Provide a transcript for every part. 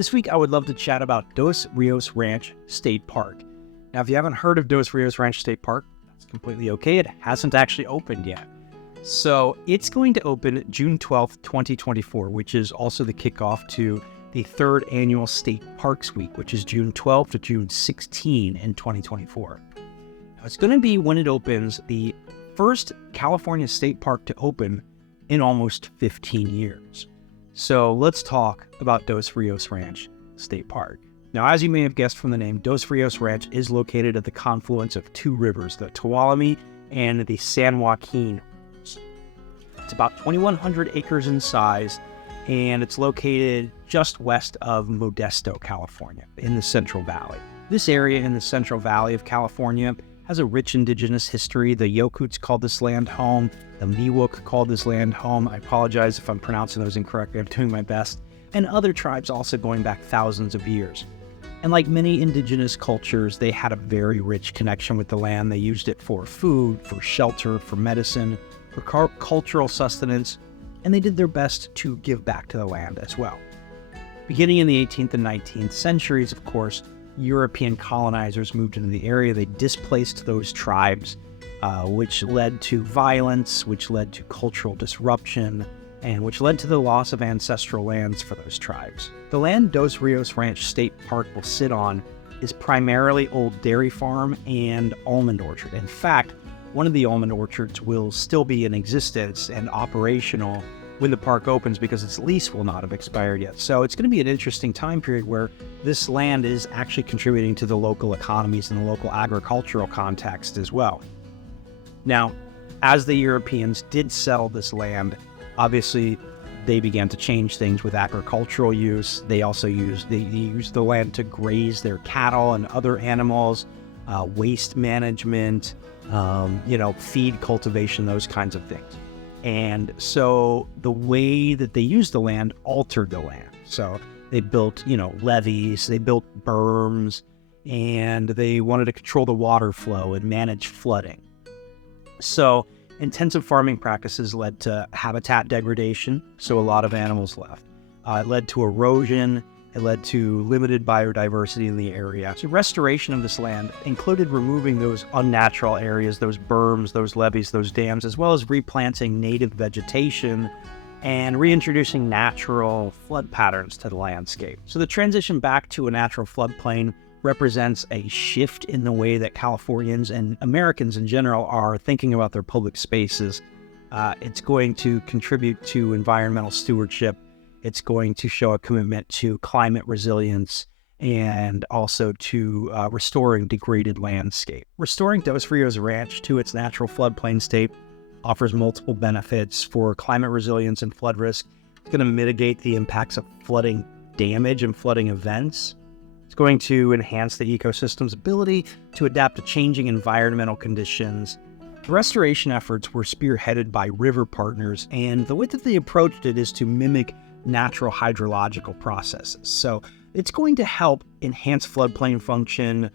This week, I would love to chat about Dos Rios Ranch State Park. Now, if you haven't heard of Dos Rios Ranch State Park, that's completely okay. It hasn't actually opened yet. So it's going to open June 12th, 2024, which is also the kickoff to the third annual State Parks Week, which is June 12th to June 16 in 2024. Now, it's going to be, when it opens, the first California state park to open in almost 15 years. So let's talk about Dos Rios Ranch State Park. Now, as you may have guessed from the name, Dos Rios Ranch is located at the confluence of two rivers, the Tuolumne and the San Joaquin. It's about 2,100 acres in size, and it's located just west of Modesto, California, in the Central Valley. This area in the Central Valley of California has a rich indigenous history. The Yokuts called this land home. The Miwok called this land home. I apologize if I'm pronouncing those incorrectly. I'm doing my best. And other tribes also going back thousands of years. And like many indigenous cultures, they had a very rich connection with the land. They used it for food, for shelter, for medicine, for cultural sustenance, and they did their best to give back to the land as well. Beginning in the 18th and 19th centuries, of course, European colonizers moved into the area. They displaced those tribes, which led to violence, which led to cultural disruption, and which led to the loss of ancestral lands for those tribes. The land Dos Rios Ranch State Park will sit on is primarily old dairy farm and almond orchard. In fact, one of the almond orchards will still be in existence and operational when the park opens because its lease will not have expired yet. So it's going to be an interesting time period where this land is actually contributing to the local economies and the local agricultural context as well. Now, as the Europeans did sell this land, obviously they began to change things with agricultural use. They also used the land to graze their cattle and other animals, waste management, feed cultivation, those kinds of things. And so the way that they used the land altered the land. So they built, levees, they built berms, and they wanted to control the water flow and manage flooding. So intensive farming practices led to habitat degradation, so a lot of animals left. It led to erosion. It led to limited biodiversity in the area. So restoration of this land included removing those unnatural areas, those berms, those levees, those dams, as well as replanting native vegetation and reintroducing natural flood patterns to the landscape. So the transition back to a natural floodplain represents a shift in the way that Californians and Americans in general are thinking about their public spaces. It's going to contribute to environmental stewardship. It's going to show a commitment to climate resilience and also to restoring degraded landscape. Restoring Dos Rios Ranch to its natural floodplain state offers multiple benefits for climate resilience and flood risk. It's going to mitigate the impacts of flooding damage and flooding events. It's going to enhance the ecosystem's ability to adapt to changing environmental conditions. The restoration efforts were spearheaded by river partners, and the way that they approached it is to mimic natural hydrological processes. So it's going to help enhance floodplain function,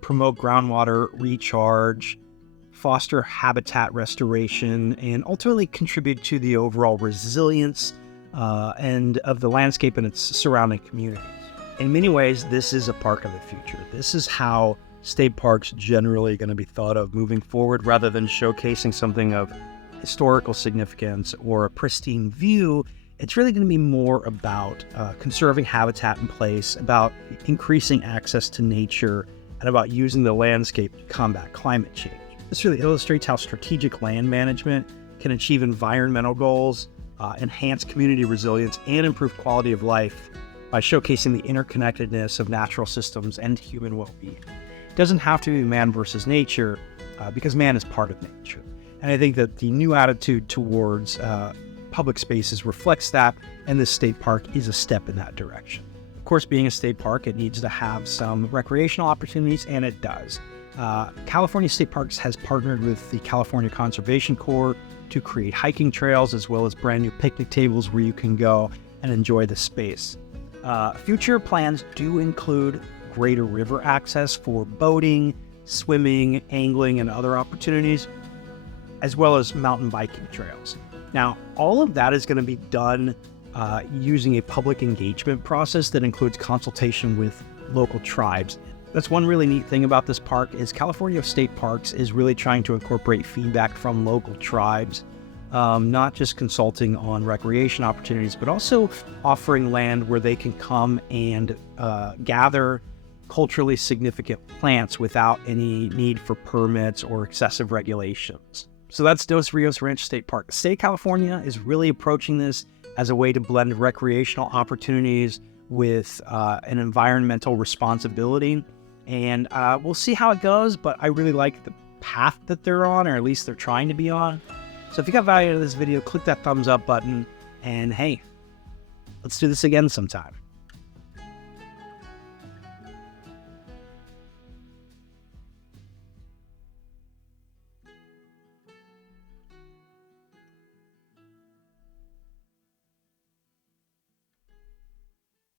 promote groundwater recharge, foster habitat restoration, and ultimately contribute to the overall resilience and of the landscape and its surrounding communities. In many ways, this is a park of the future. This is how state parks generally going to be thought of moving forward, rather than showcasing something of historical significance or a pristine view. It's really going to be more about conserving habitat in place, about increasing access to nature, and about using the landscape to combat climate change. This really illustrates how strategic land management can achieve environmental goals, enhance community resilience, and improve quality of life by showcasing the interconnectedness of natural systems and human well-being. It doesn't have to be man versus nature, because man is part of nature. And I think that the new attitude towards public spaces reflects that, and this state park is a step in that direction. Of course, being a state park, it needs to have some recreational opportunities, and it does. California State Parks has partnered with the California Conservation Corps to create hiking trails, as well as brand new picnic tables where you can go and enjoy the space. Future plans do include greater river access for boating, swimming, angling, and other opportunities, as well as mountain biking trails. Now, all of that is going to be done using a public engagement process that includes consultation with local tribes. That's one really neat thing about this park is California State Parks is really trying to incorporate feedback from local tribes, not just consulting on recreation opportunities, but also offering land where they can come and gather culturally significant plants without any need for permits or excessive regulations. So that's Dos Rios Ranch State Park. The state of California is really approaching this as a way to blend recreational opportunities with an environmental responsibility. And we'll see how it goes, but I really like the path that they're on, or at least they're trying to be on. So if you got value out of this video, click that thumbs up button, and hey, let's do this again sometime.